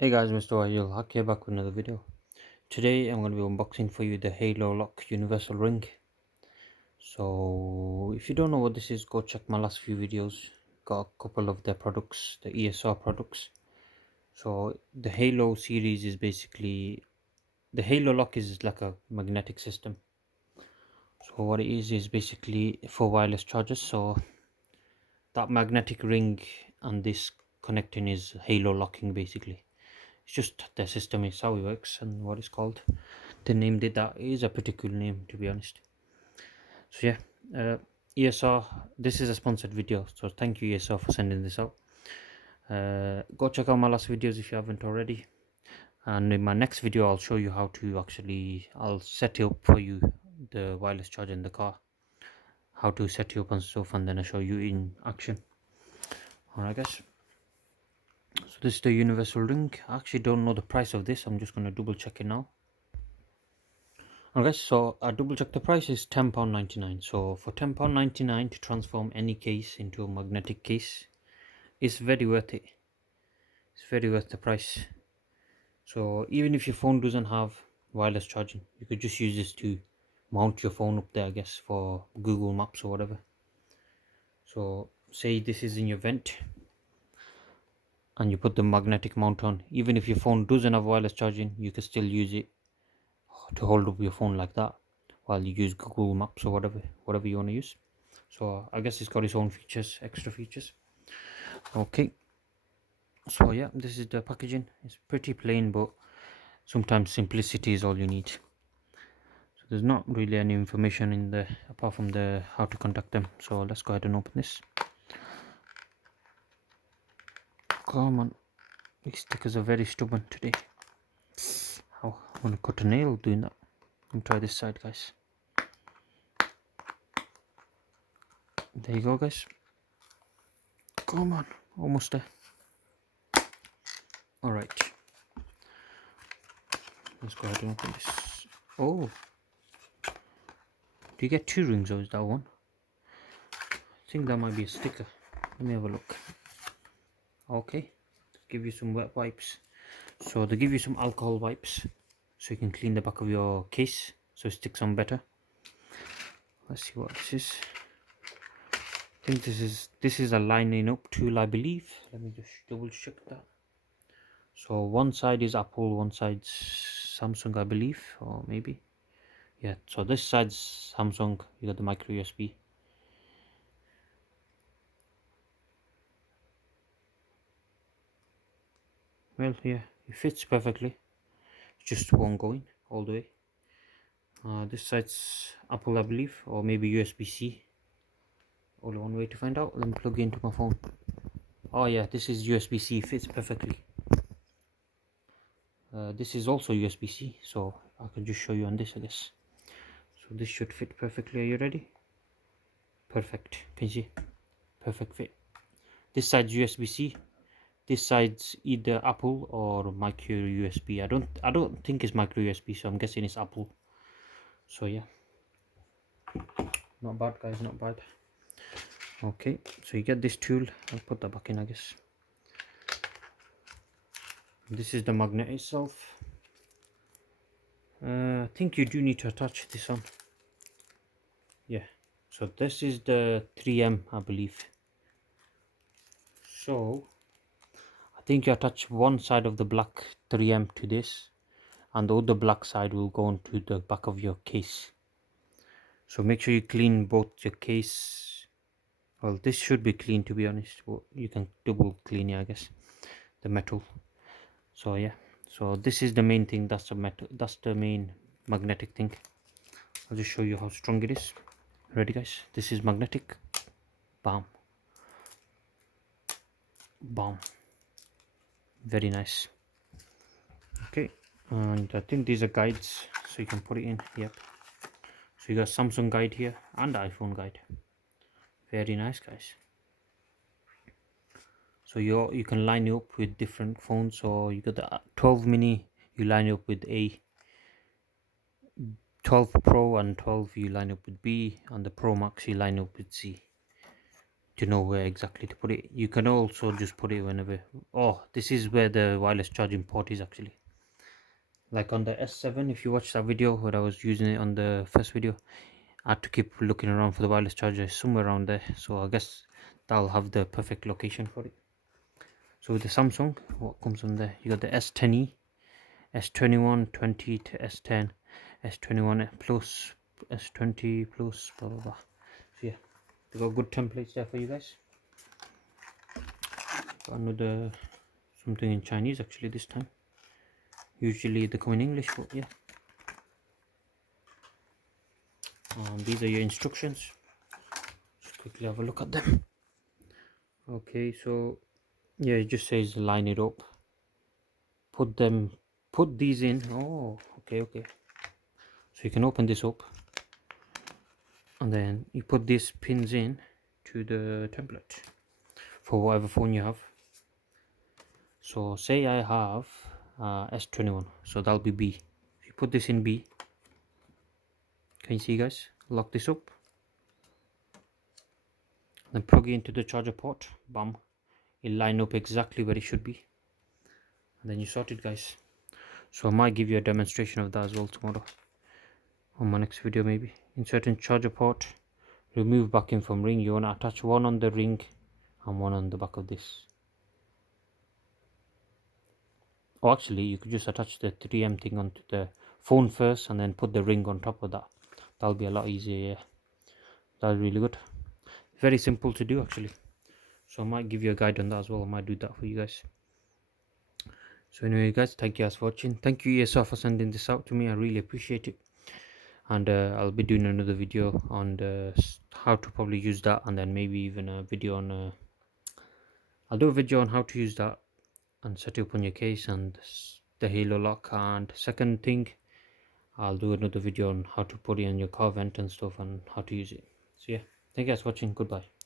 Hey guys, MrWaheedulHaque here back with another video. Today I'm going to be unboxing for you the HaloLock universal ring. So if you don't know what this is, go check my last few videos. Got a couple of their products, the ESR products. So the Halo series is basically, the HaloLock is like a magnetic system. So what it is basically for wireless chargers. So that magnetic ring and this connecting is Halo locking basically. It's just the system is how it works and what it's called. They named it that. It is a pretty cool name, to be honest. So yeah, ESR, this is a sponsored video, so thank you ESR for sending this out. Go check out my last videos if you haven't already, and in my next video I'll show you how to actually, I'll set it up for you, the wireless charger in the car, how to set it up and stuff, and then I'll show you in action. Alright guys, so this is the universal ring. I actually don't know the price of this, I'm just going to double check it now. Okay, so I double check, the price is £10.99. So for £10.99 to transform any case into a magnetic case, it's very worth it. It's very worth the price. So even if your phone doesn't have wireless charging, you could just use this to mount your phone up there, I guess, for Google Maps or whatever. So say this is in your vent and you put the magnetic mount on. Even if your phone doesn't have wireless charging, you can still use it to hold up your phone like that while you use Google Maps or whatever you want to use. So I guess it's got its own features, extra features. Okay, so yeah, this is the packaging. It's pretty plain, but sometimes simplicity is all you need. So there's not really any information in there apart from the how to contact them. So let's go ahead and open this. Come on, these stickers are very stubborn today. Oh, I'm gonna cut a nail doing that. And try this side, guys. There you go, guys. Come on, almost there. All right, let's go ahead and open this. Oh, do you get two rings or is that one? I think that might be a sticker. Let me have a look. Okay, give you some wet wipes. So they give you some alcohol wipes so you can clean the back of your case so it sticks on better. Let's see what this is. I think this is a lining up tool, I believe. Let me just double check that. So one side is Apple, one side's Samsung, I believe, or maybe. Yeah, so this side's Samsung. You got the micro USB. Well, yeah, it fits perfectly. It's just won't go in all the way. This side's Apple, I believe, or maybe USB-C. Only one way to find out. Let me plug it into my phone. Oh yeah, this is USB-C. Fits perfectly. This is also USB-C, so I can just show you on this, I guess. So this should fit perfectly. Are you ready? Perfect. Can you see? Perfect fit. This side's USB-C. This side's either Apple or micro USB. I don't think it's micro USB, so I'm guessing it's Apple. So yeah, not bad, guys. Not bad. Okay, so you get this tool. I'll put that back in, I guess. This is the magnet itself. I think you do need to attach this on. Yeah, so this is the 3M, I believe. So I think you attach one side of the black 3M to this, and the other black side will go onto the back of your case. So make sure you clean both your case. Well, this should be clean, to be honest, but you can double clean it, I guess, the metal. So yeah, so this is the main thing. That's the metal, that's the main magnetic thing. I'll just show you how strong it is. Ready, guys? This is magnetic. Bam, bam. Very nice. Okay, and I think these are guides, so you can put it in. Yep. So you got Samsung guide here and iPhone guide. Very nice, guys. So you can line it up with different phones. So you got the 12 mini, you line it up with A. 12 Pro and 12 you line up with B, and the Pro Max you line up with C. to know where exactly to put it. You can also just put it whenever. Oh, this is where the wireless charging port is actually. Like on the S7, if you watch that video where I was using it on the first video, I had to keep looking around for the wireless charger somewhere around there. So I guess that'll have the perfect location for it. So with the Samsung, what comes on there? You got the S10e, S21, 20 to S10, S21 plus, S20 plus, blah blah blah. So yeah, they got good templates there for you guys. Got another something in Chinese actually this time. Usually they come in English, but yeah. These are your instructions. Just quickly have a look at them. Okay, so yeah, it just says line it up. Put these in. Oh, okay. So you can open this up, and then you put these pins in to the template for whatever phone you have. So say I have S21, so that'll be B. If you put this in B, can you see guys? Lock this up, then plug it into the charger port. Bam, it'll line up exactly where it should be, and then you sort it, guys. So I might give you a demonstration of that as well tomorrow on my next video maybe. Insert in charger port, remove backing from ring. You want to attach one on the ring and one on the back of this. Or actually you could just attach the 3M thing onto the phone first and then put the ring on top of that. That'll be a lot easier. Yeah, that's really good. Very simple to do actually. So I might give you a guide on that as well. I might do that for you guys. So anyway guys, thank you guys for watching. Thank you ESR for sending this out to me. I really appreciate it. And I'll be doing another video on how to probably use that, and then maybe even a video on I'll do a video on how to use that and set it up on your case and the HaloLock. And second thing, I'll do another video on how to put it on your car vent and stuff and how to use it. So yeah, thank you guys for watching. Goodbye.